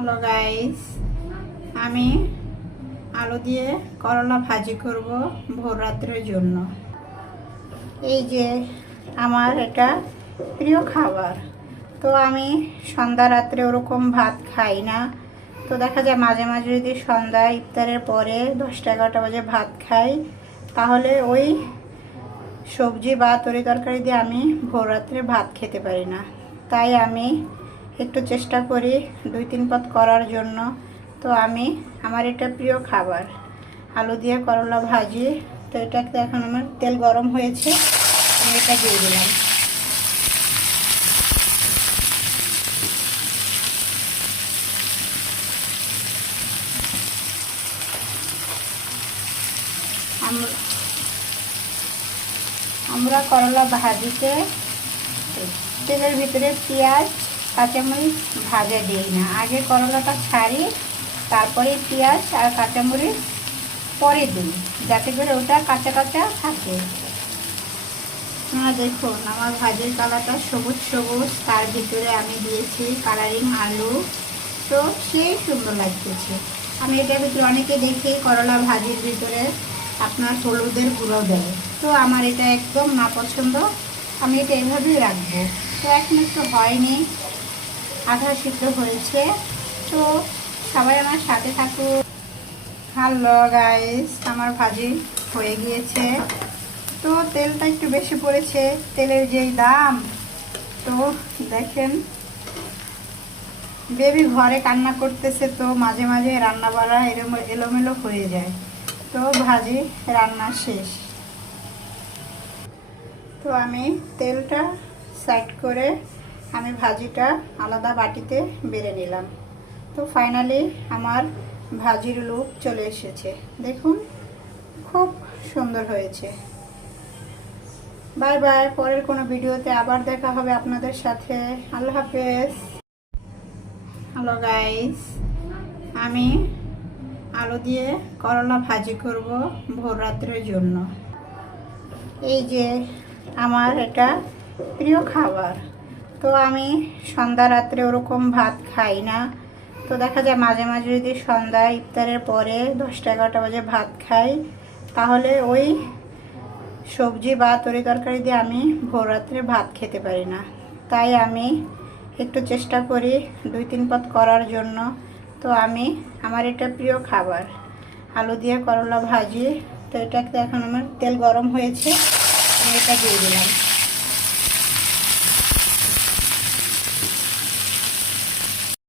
Hello guys, আমি আলু দিয়ে করলা ভাজি করব ভোর রাত্রের জন্য। এই যে আমার এটা প্রিয় খাবার। তো আমি সন্ধ্যা রাত্রে ওরকম ভাত খাই না। তো দেখা যায় মাঝে মাঝে যদি সন্ধ্যা ইফতারের পরে 10টা-11টা বাজে ভাত খাই, তাহলে ওই সবজি বা তরকারি দিয়ে আমি ভোর রাত্রে ভাত খেতে পারি না। তাই আমি একটু চেষ্টা করি 2-3 পদ করার জন্য। তো আমার এটা প্রিয় খাবার, আলু দিয়ে করলা ভাজি। তো এটাতে এখন আমার তেল গরম হয়েছে, আমি এটা দিয়ে দিলাম। আমরা করলা ভাজিতে তেলের ভিতরে পেঁয়াজ কাঁচামরিচ ভাজা দিই না, আগে করলাটা ছাড়ি, তারপরে পেঁয়াজ আর কাঁচামরিচ পরে দিই, যাতে করে ওটা কাঁচা কাঁচা থাকে। দেখুন আমার ভাজির কালারটা সবুজ সবুজ, তার ভিতরে আমি দিয়েছি কালারিং আলু। তো সেই সুন্দর লাগতেছে। আমি এটার ভিতরে অনেকে দেখি করলা ভাজির ভিতরে আপনার হলুদের গুঁড়ো দেয়, তো আমার এটা একদম না পছন্দ। আমি এটা এভাবেই রাখবো। তো এখন একটু হয়নি, আধা সিদ্ধ হয়েছে। তো সবাই আমার সাথে থাকুন। হ্যালো গাইস, আমার ভাজি হয়ে গিয়েছে। তো তেলটা একটু বেশি পড়েছে, তেলের যেই দাম। তো দেখেন, বেবি ঘরে কান্না করতেছে, তো মাঝে মাঝে রান্না বাড়া এলোমেলো হয়ে যায়। তো ভাজি রান্না শেষ। তো আমি তেলটা সাইড করে আমি ভাজিটা আলাদা বাটিতে বেড়ে নিলাম। তো ফাইনালি আমার ভাজির লুক চলে এসেছে, দেখুন খুব সুন্দর হয়েছে। বাই বাই, পরের কোনো ভিডিওতে আবার দেখা হবে আপনাদের সাথে। আল্লাহ হাফেজ। হ্যালো গাইস, আমি আলু দিয়ে করলা ভাজি করব ভোর রাত্রের জন্য। এই যে আমার এটা প্রিয় খাবার। তো আমি সন্ধ্যা রাত্রে ওরকম ভাত খাই না। তো দেখা যায় মাঝে মাঝে যদি সন্ধ্যা ইফতারের পরে 10টা-11টা বাজে ভাত খাই, তাহলে ওই সবজি বা তরকারি দিয়ে আমি ভোর রাত্রে ভাত খেতে পারি না। তাই আমি একটু চেষ্টা করি 2-3 পদ করার জন্য। তো আমার এটা প্রিয় খাবার, আলু দিয়ে করলা ভাজি। তো এটাতে এখন আমার তেল গরম হয়েছে, আমি এটা দিয়ে দিলাম।